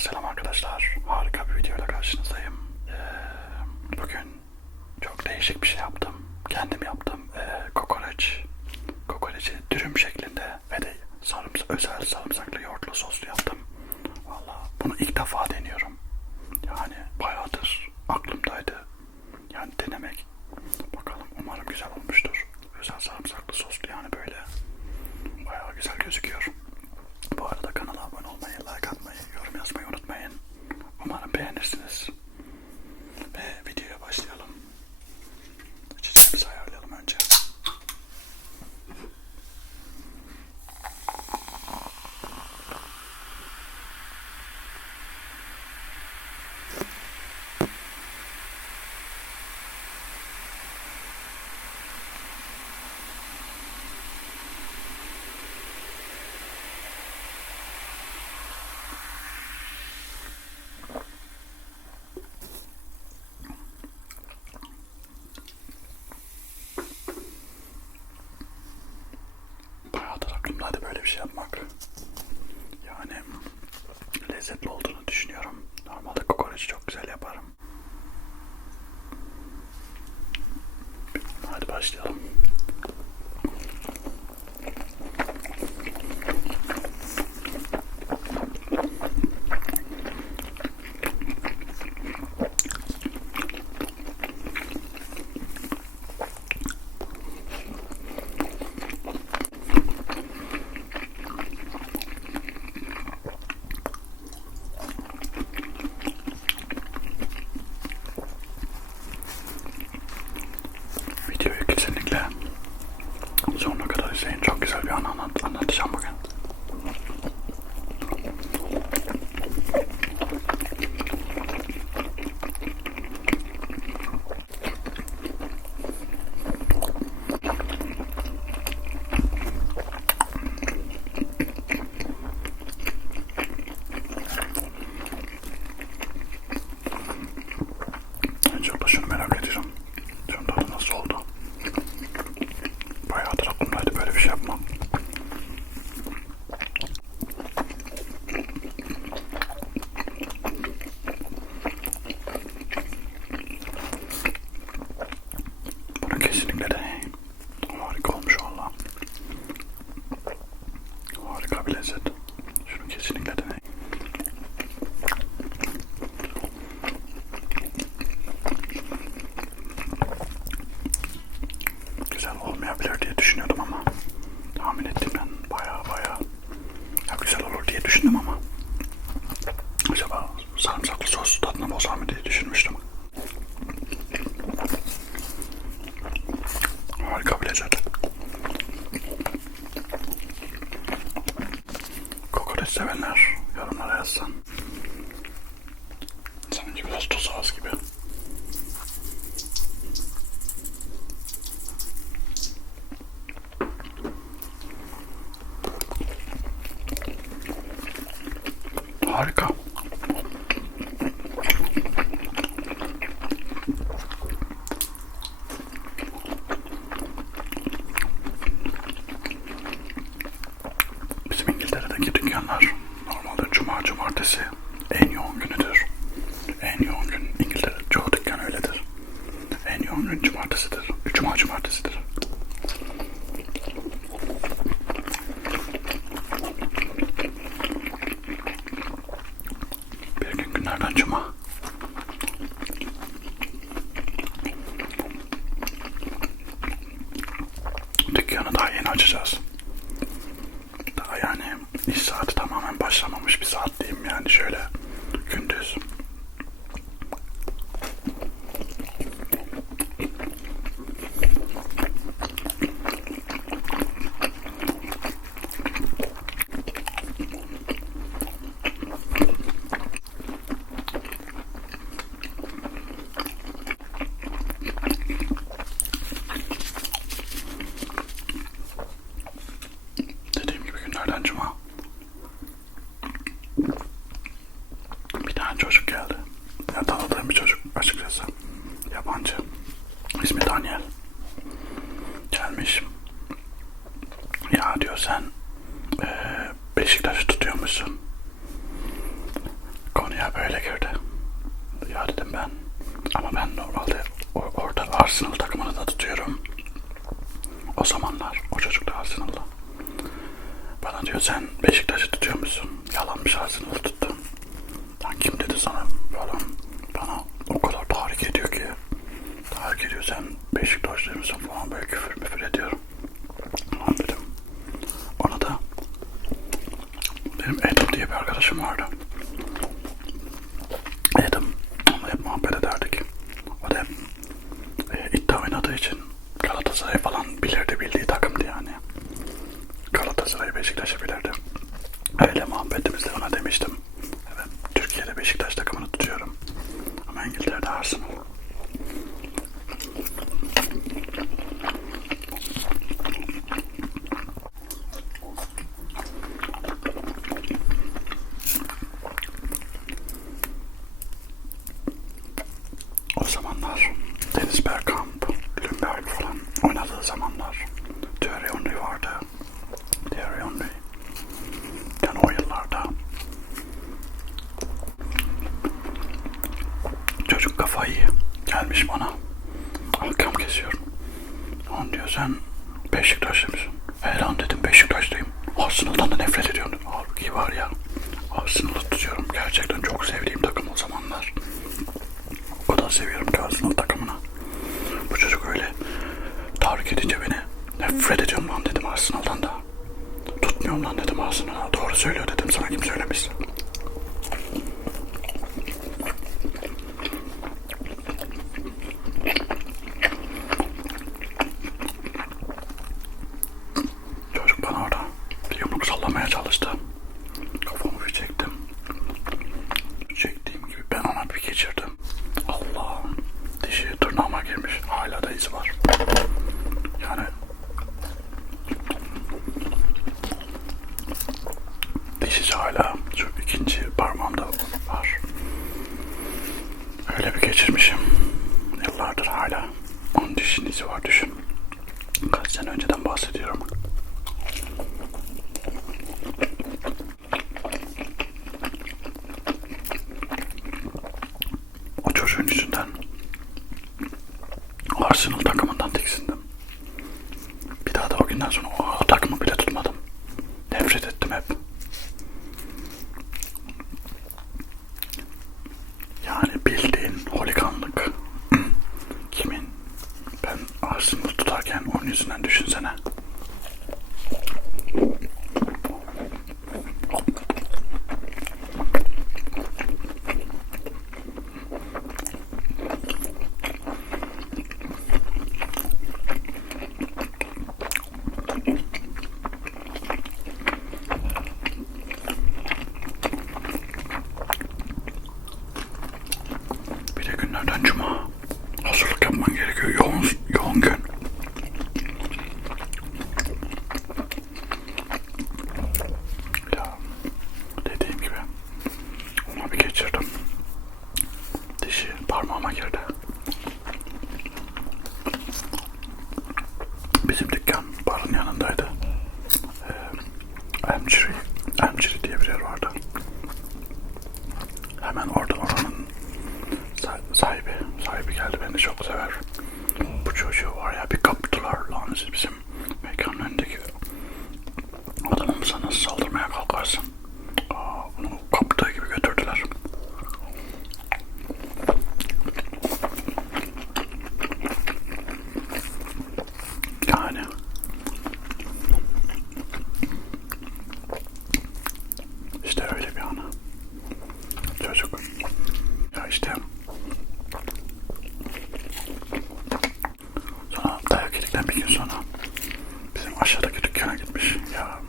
selam arkadaşlar. Harika bir videoyla karşınızdayım. Ee, bugün çok değişik bir şey yaptım. Kendim yaptım. Ee, kokoreç. Kokoreci dürüm şeklinde ve de sarımsa özel sarımsaklı yoğurtlu soslu yaptım. Valla bunu ilk defa deniyorum. Aklımdaydı böyle bir şey yapmak. Yani lezzetli olduğunu düşünüyorum. Normalde kokoreçi çok güzel yaparım. Hadi başlayalım. Dükkanlar normalde cuma cumartesi en yoğun günüdür. En yoğun gün İngiltere çoğu dükkan öyledir. En yoğun gün cumartesidir. Cuma cumartesidir. Bir gün günlerden cuma. Dükkanı daha yeni açacağız. Diyeyim yani şöyle gündüz. Dediğim gibi günlerden cuma. Beşiktaş'ı tutuyor musun? Yalanmış Arsenal'ı tuttum. Lan kim dedi sana falan. Bana o kadar tahrik ediyor ki. Tahrik ediyor sen Beşiktaşlı mısın falan böyle küfür müfür ediyorum. Lan dedim. Ona da benim Adam diye bir arkadaşım vardı. Adam. Onunla hep muhabbet ederdik. O da hep e, iddia oynadığı için Galatasaray falan bilirdi bildiği takımdı yani. Galatasaray Beşiktaş'ı bilirdi. Öyle muhabbetimizde ona demiştim. Evet, Türkiye'de Beşiktaş takımını tutuyorum. Ama İngiltere'de Arsenal. O zamanlar Deniz Bergkamp, Lundberg falan oynadığı zamanlar Thierry Henry vardı. Thierry Henry. Yani o yıllarda çocuk kafayı gelmiş bana. Ahkam kesiyorum. Lan diyor sen Beşiktaşlı mısın? He lan dedim Beşiktaşlıyım. Arsenal'dan da nefret ediyorum. Halbuki var ya Arsenal'ı tutuyorum. Gerçekten çok sevdiğim takım o zamanlar. O kadar seviyorum ki Arsenal takımını. Bu çocuk öyle tahrik edince beni nefret ediyorum lan dedim Arsenal'dan da. Tutmuyorum lan dedim Arsenal'a. Doğru söylüyor dedim sana kim söylemişse. Çocuk bana orada bir yumruk sallamaya çalıştı. Kafamı bir çektim. Çektiğim gibi ben ona bir geçirdim. Allah'ım dişi tırnağıma girmiş. Hala da izi var. Yani dişi hala şu ikinci parmağımda var. Öyle bir geçirmişim. Yıllardır hala. Onun dişin izi var düşün. Kaç sene önceden bahsediyorum. O çocuğun yüzünden Arsenal takımından tiksindim. Bir daha da o günden sonra o takımı bile tutmadım. Nefret ettim hep. Yani bildiğin holiganlık. Kimin? Ben Arsenal tutarken onun yüzünden düşünsene. Bir de günlerden cuma. Hazırlık yapman gerekiyor. Yoğun, yoğun gün. Ya dediğim gibi ona bir geçirdim. Dişi parmağıma girdi. Bizim dükkan barın yanındaydı. Ee, Emciri, Emciri diye bir yer vardı. Hemen orada oranın sa- sahibi, sahibi geldi beni çok sever. Bu çocuğu var ya bir kaptılar lan bizim mekanın önündeki adamımıza nasıl saldırmaya kalkarsın? Aa, bunu kaptığı gibi götürdüler. Yani işte öyle bir ana. Çocuk. Ya işte sonra dayak yedikten bir gün sonra bizim aşağıdaki dükkana gitmiş. Ya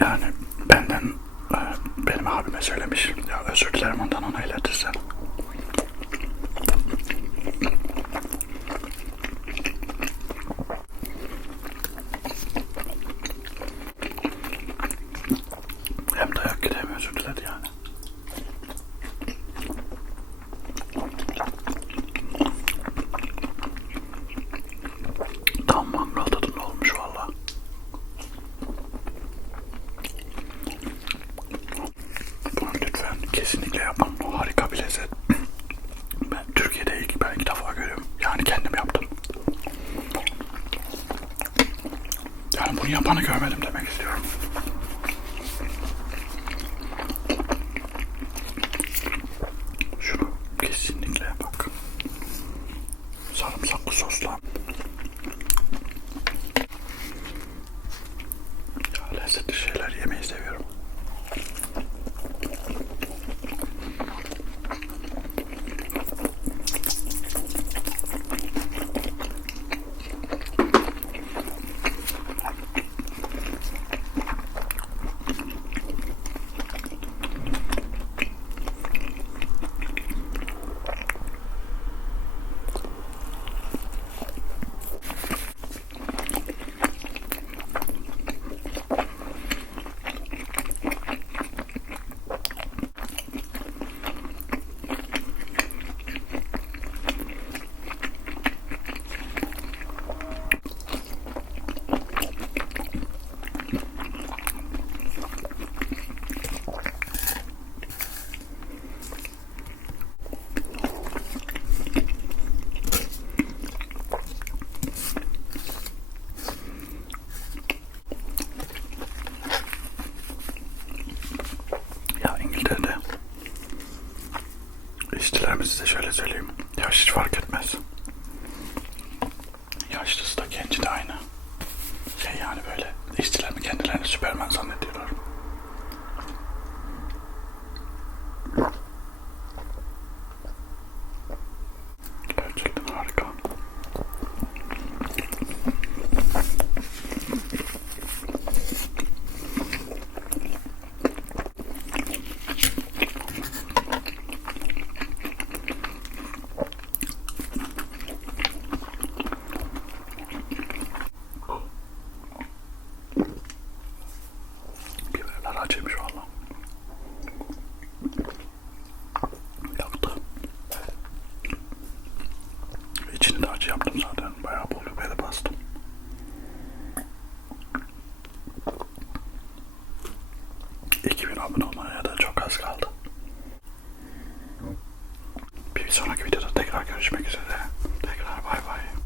yani benden e, benim abime söylemiş. Ya özür dilerim ondan ona iletirsen. Hem dayak yedi hem özür diledi yani. Tam mangal tadında olmuş valla. Bunu lütfen kesinlikle yapın. O harika bir lezzet. Ben Türkiye'de ilk ben ilk defa görüyorum. Yani kendim yaptım. Yani bunu yapanı görmedim demek istiyorum.